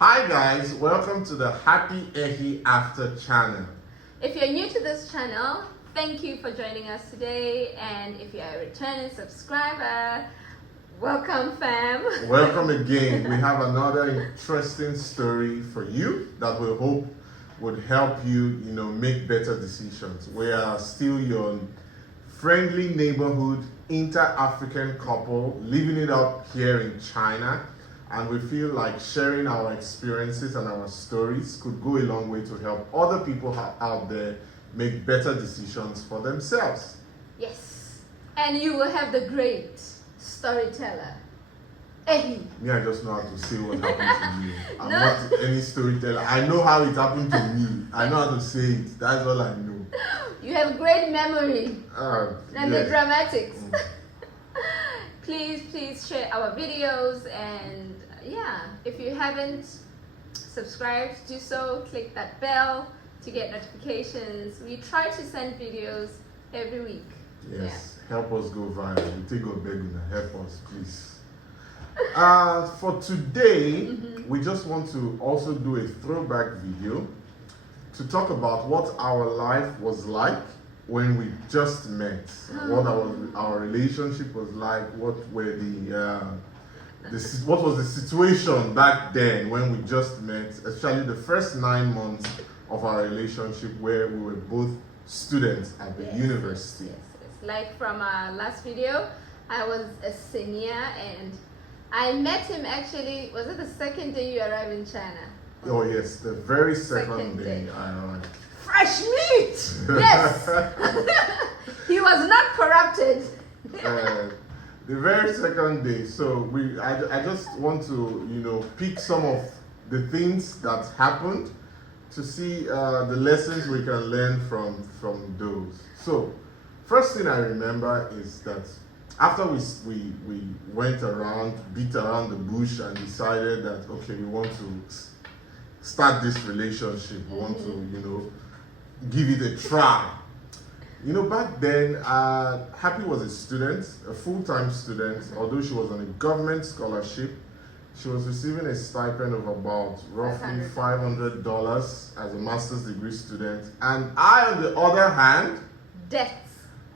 Hi guys, welcome to the Happy Ehi After channel. If you're new to this channel, thank you for joining us today. And if you're a returning subscriber, welcome fam. Welcome again. We have another interesting story for you that we hope would help you, make better decisions. We are still your friendly neighborhood inter-African couple living it up here in China. And we feel like sharing our experiences and our stories could go a long way to help other people out there make better decisions for themselves. Yes. And you will have the great storyteller, Ehi. Me, I just know how to say what happened to you. I'm not any storyteller. I know how it happened to me. I know how to say it. That's all I know. You have great memory and the dramatics. Please share our videos, and if you haven't subscribed, do so. Click that bell to get notifications. We try to send videos every week. Yes, help us go viral. We take a beg, help us, please. For today, we just want to also do a throwback video to talk about what our life was like when we just met, what our relationship was like, what were what was the situation back then when we just met, especially the first 9 months of our relationship where we were both students at the university. Yes. Like from our last video, I was a senior and I met him actually, was it the second day you arrived in China? Oh yes, the very second day I arrived. Fresh meat! Yes! He was not corrupted. The very second day. So I just want to, pick some of the things that happened to see the lessons we can learn from those. So first thing I remember is that after we went around, beat around the bush and decided that, okay, we want to start this relationship. We want to, give it a try. Back then, Happy was a student, a full-time student. Although she was on a government scholarship, she was receiving a stipend of about roughly $500 as a master's degree student. And I, on the other hand, debts.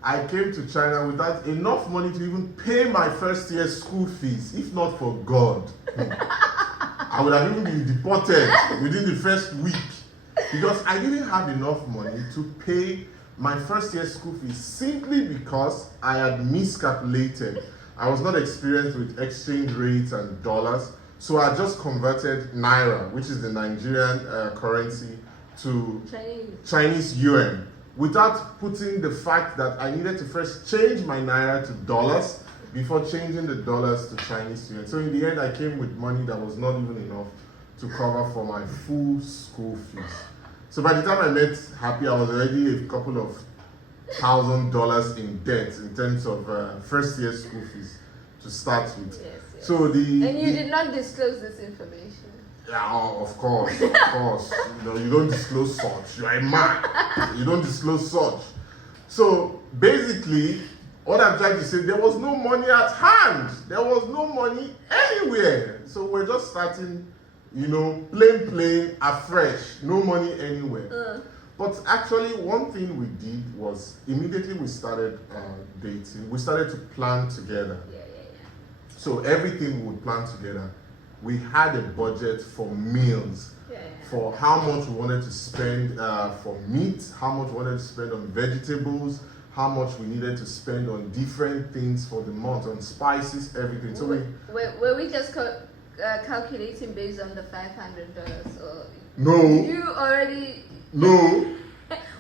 I came to China without enough money to even pay my first year school fees, if not for God. I would have even been deported within the first week because I didn't have enough money to pay my first year school fees simply because I had miscalculated. I was not experienced with exchange rates and dollars, so I just converted Naira, which is the Nigerian currency, to Chinese yuan, without putting the fact that I needed to first change my Naira to dollars before changing the dollars to Chinese yuan. So in the end, I came with money that was not even enough to cover for my full school fees. So by the time I met Happy, I was already a couple of $1,000 in debt in terms of first year school fees to start with. Yes. So and you did not disclose this information. Yeah, of course. You don't disclose such. You are a man. You don't disclose such. So basically, what I'm trying to say, there was no money at hand. There was no money anywhere. So we're just starting, plain afresh. No money anywhere. But actually, one thing we did was immediately we started dating. We started to plan together. Yeah. So everything we would plan together. We had a budget for meals, for how much we wanted to spend for meat, how much we wanted to spend on vegetables, how much we needed to spend on different things for the month, on spices, everything. So were we just calculating based on the $500 or no? You already no.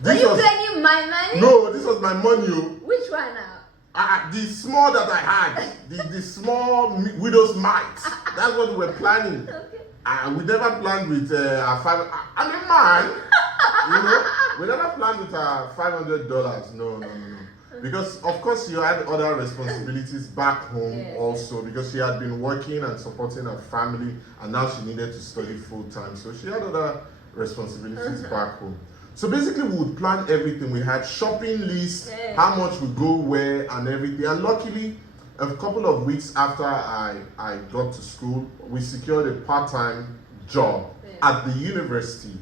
Were you claiming my money? No, this was my money. Which one now? The small that I had, the small widow's mite. That's what we were planning. Okay. We never planned with our I'm a man, We never planned with our $500. No. Because of course you had other responsibilities back home also, because she had been working and supporting her family, and now she needed to study full time. So she had other responsibilities back home. So basically we would plan everything. We had shopping lists, how much we go where and everything. And luckily, a couple of weeks after I got to school, we secured a part-time job Yeah. at the university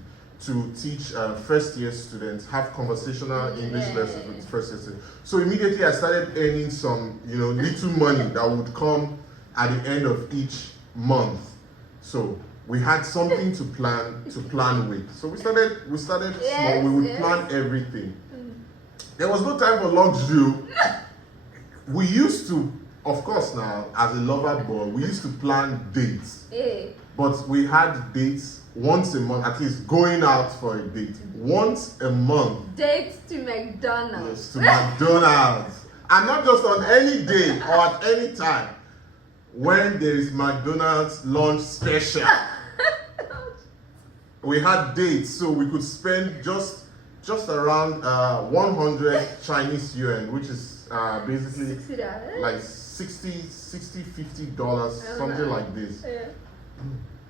to teach first year students, have conversational English lessons with first year students. So immediately I started earning some, little money that would come at the end of each month. So we had something to plan with. So we started small. We would plan everything. There was no time for luxury. We used to, of course, now as a lover boy, we used to plan dates. Yeah. But we had dates once a month, at least going out for a date once a month. Dates to McDonald's. Yes, to McDonald's, and not just on any day or at any time. When there is McDonald's lunch special, we had dates, so we could spend just around 100 Chinese yuan, which is basically $60. like $50, something like this. Yeah.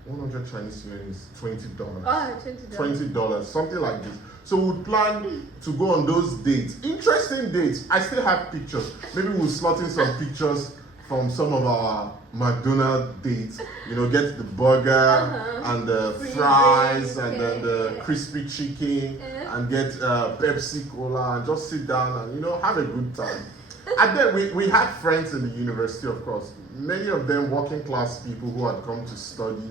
100 Chinese yuan is $20. Oh, $20. $20, something like this. So we plan to go on those dates. Interesting dates. I still have pictures. Maybe we'll slot in some pictures from some of our McDonald's dates. Get the burger and the Free fries drinks, and then the yeah. crispy chicken and get Pepsi Cola and just sit down and have a good time. And then we had friends in the university, of course. Many of them working class people who had come to study.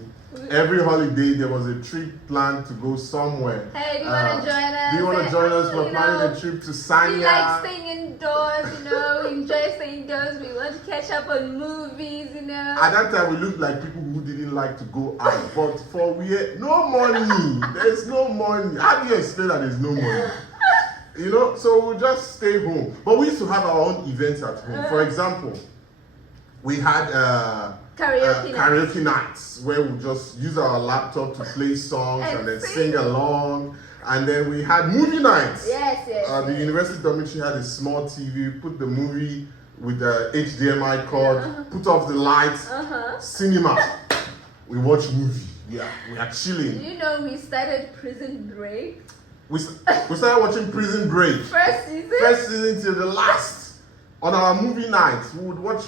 Every holiday there was a trip planned to go somewhere. Hey, do you want to join us? Do you want to join us? Oh, We're planning a trip to Sanya. We like staying indoors, we enjoy staying indoors. We want to catch up on movies, At that time, we looked like people who didn't like to go out. But no money. There's no money. How do you explain that there's no money? So we just stay home. But we used to have our own events at home. For example, we had karaoke nights where we just use our laptop to play songs and then sing along. And then we had movie nights. Yes. The university dormitory had a small TV, put the movie with the HDMI cord, put off the lights, cinema. We watch movie. Yeah, we are chilling. We started Prison Break. We started watching Prison Break. First season? First season till the last. On our movie nights, we would watch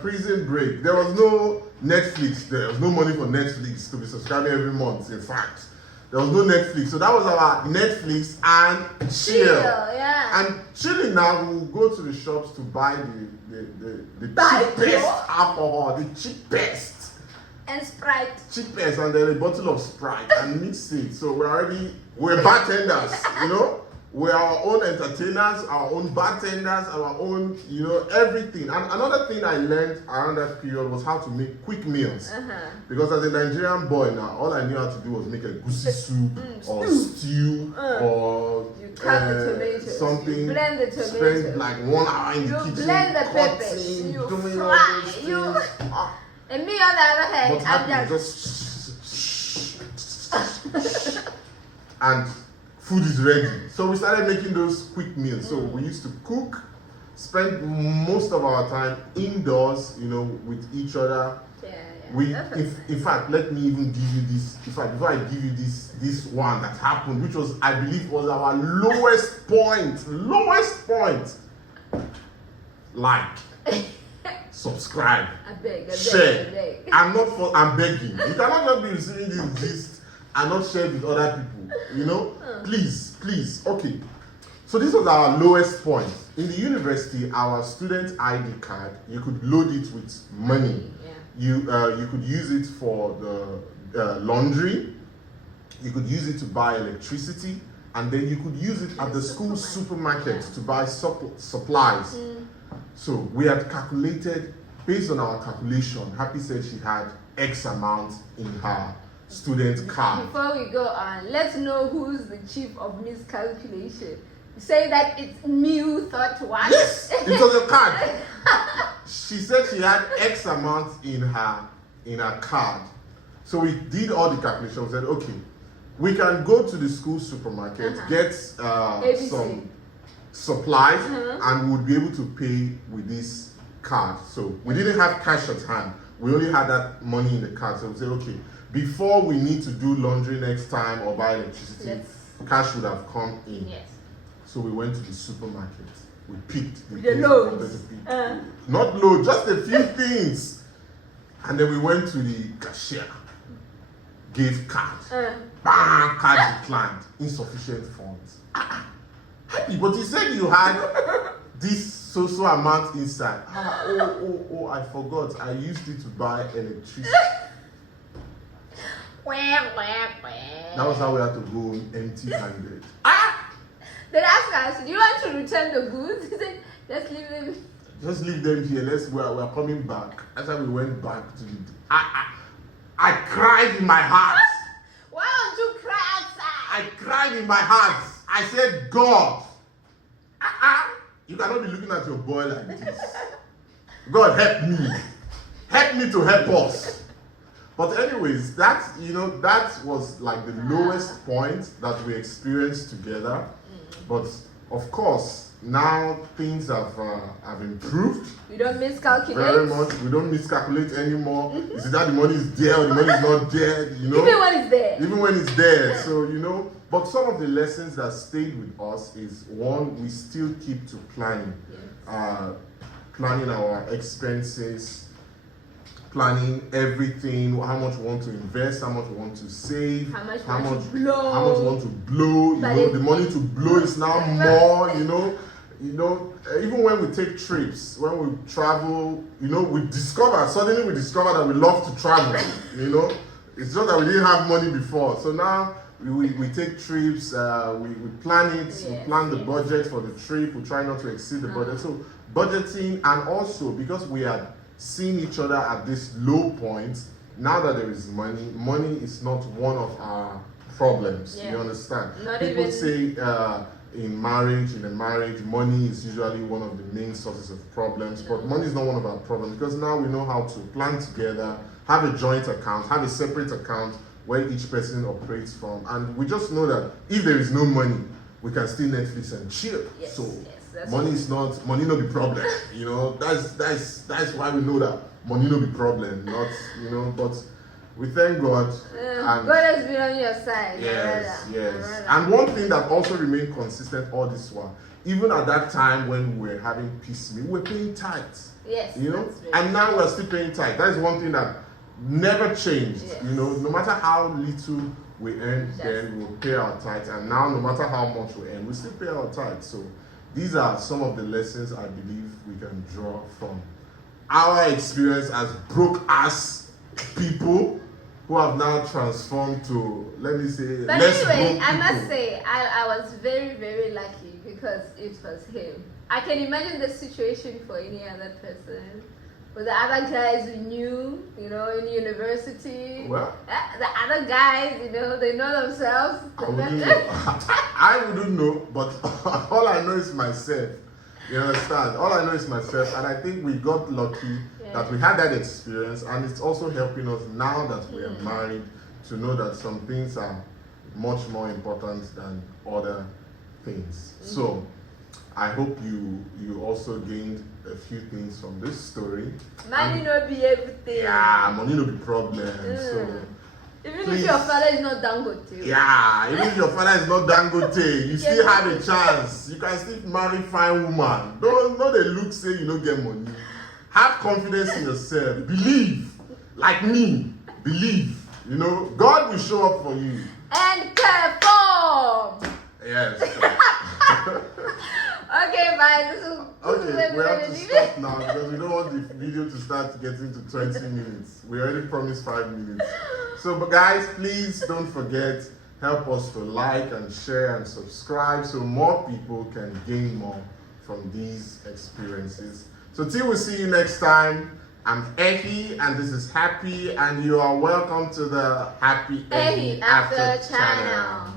Prison Break. There was no Netflix. There was no money for Netflix to be subscribing every month, in fact. There was no Netflix. So that was our Netflix and chill. Yeah. And chilling now, we'll go to the shops to buy the cheapest alcohol, the cheapest. And Sprite. Cheapest, and then a bottle of Sprite and mix it. So we're bartenders, We're our own entertainers, our own bartenders, our own, everything. And another thing I learned around that period was how to make quick meals. Because as a Nigerian boy now, all I knew how to do was make a goosey soup or stew or you cut the tomatoes, something. you blend the tomatoes, spend like 1 hour in the kitchen, blend the peppers, cutting, you doing all fry, those you. things. And me on the other hand, But I'm happy, just and food is ready. So we started making those quick meals. So we used to cook, spend most of our time indoors, with each other. In fact, let me even give you this. In fact, before I give you this one that happened, which was, I believe, was our lowest point. Like, subscribe, I beg, share. I'm begging. You cannot just be receiving this gist and not share with other people. Please. Okay. So this was our lowest point. In the university, our student ID card, you could load it with money. You could use it for the laundry. You could use it to buy electricity, and then you could use it at the school supermarket to buy supplies. So we had calculated, based on our calculation, Happy said she had X amount in her student card. Before we go on, let's know who's the chief of miscalculation. Say that it's me who thought what? Yes, it was a card. She said she had X amount in her card. So we did all the calculations. Said, okay, we can go to the school supermarket, get some supplies, and we'll be able to pay with this card. So we didn't have cash at hand. We only had that money in the card. So we said, okay, before we need to do laundry next time or buy electricity, cash would have come in. Yes. So we went to the supermarket. We picked the things we wanted to pick. Not loads, just a few things. And then we went to the cashier. gave card. Card declined. Insufficient funds. Happy, but you said you had this so amount inside. Oh, I forgot. I used it to buy electricity. That was how we had to go empty-handed. Then ask us, do you want to return the goods? He said, just leave them. Just leave them here. We're coming back. After we went back to the... I cried in my heart. Why don't you cry outside? I cried in my heart. I said, God, you cannot be looking at your boy like this. God, help me. Help me to help us. But anyways, that was like the lowest point that we experienced together. But of course, now things have improved. We don't miscalculate. Very much. We don't miscalculate anymore. You see that the money is there or the money is not there, Even when it's there. Even when it's there. So, but some of the lessons that stayed with us is, one, we still keep to planning. Yes. Planning our expenses, planning everything, how much we want to invest, how much we want to save, how much we want to blow. The money to blow is now more, even when we take trips, when we travel, suddenly we discover that we love to travel, It's just that we didn't have money before. So now we take trips, we plan it, we plan the budget for the trip, we try not to exceed the budget. So budgeting, and also because we had seen each other at this low point, now that there is money is not one of our problems. You understand? People say in a marriage, money is usually one of the main sources of problems, but money is not one of our problems, because now we know how to plan together, have a joint account, have a separate account where each person operates from, and we just know that if there is no money, we can still Netflix and chill. Money no be problem. That's why we know that money no be problem. Not but we thank God. And God has been on your side. Yes. And one thing that also remained consistent all this while, even at that time when we were having piecemeal, we were paying tithes. Yes. And now we're still paying tithes. That is one thing that never changed. Yes. No matter how little we earn, then we'll pay our tithes. And now, no matter how much we earn, we still pay our tithes. So these are some of the lessons I believe we can draw from our experience as broke-ass people who have now transformed to, let me say, but less anyway, broke I people. must say, I was very, very lucky because it was him. I can imagine the situation for any other person. With the other guys we knew, in university. Well, the other guys, they know themselves. I wouldn't know, but all I know is myself. You understand? All I know is myself, and I think we got lucky that we had that experience, and it's also helping us now that we are married to know that some things are much more important than other things. So I hope you also gained a few things from this story. Money not be everything. Yeah, money no be problem. So even if your father is not Dangote. Yeah, even if your father is not Dangote, you still have a chance. You can still marry fine woman. Don't they look say you don't get money. Have confidence in yourself. Believe. Like me. Believe. God will show up for you. And perform. Yes. Okay, bye. Okay, we have to stop now because we don't want the video to start getting to 20 minutes. We already promised 5 minutes. So, but guys, please don't forget, help us to like and share and subscribe so more people can gain more from these experiences. So till we see you next time, I'm Ehi and this is Happy, and you are welcome to the Happy Ehi After channel.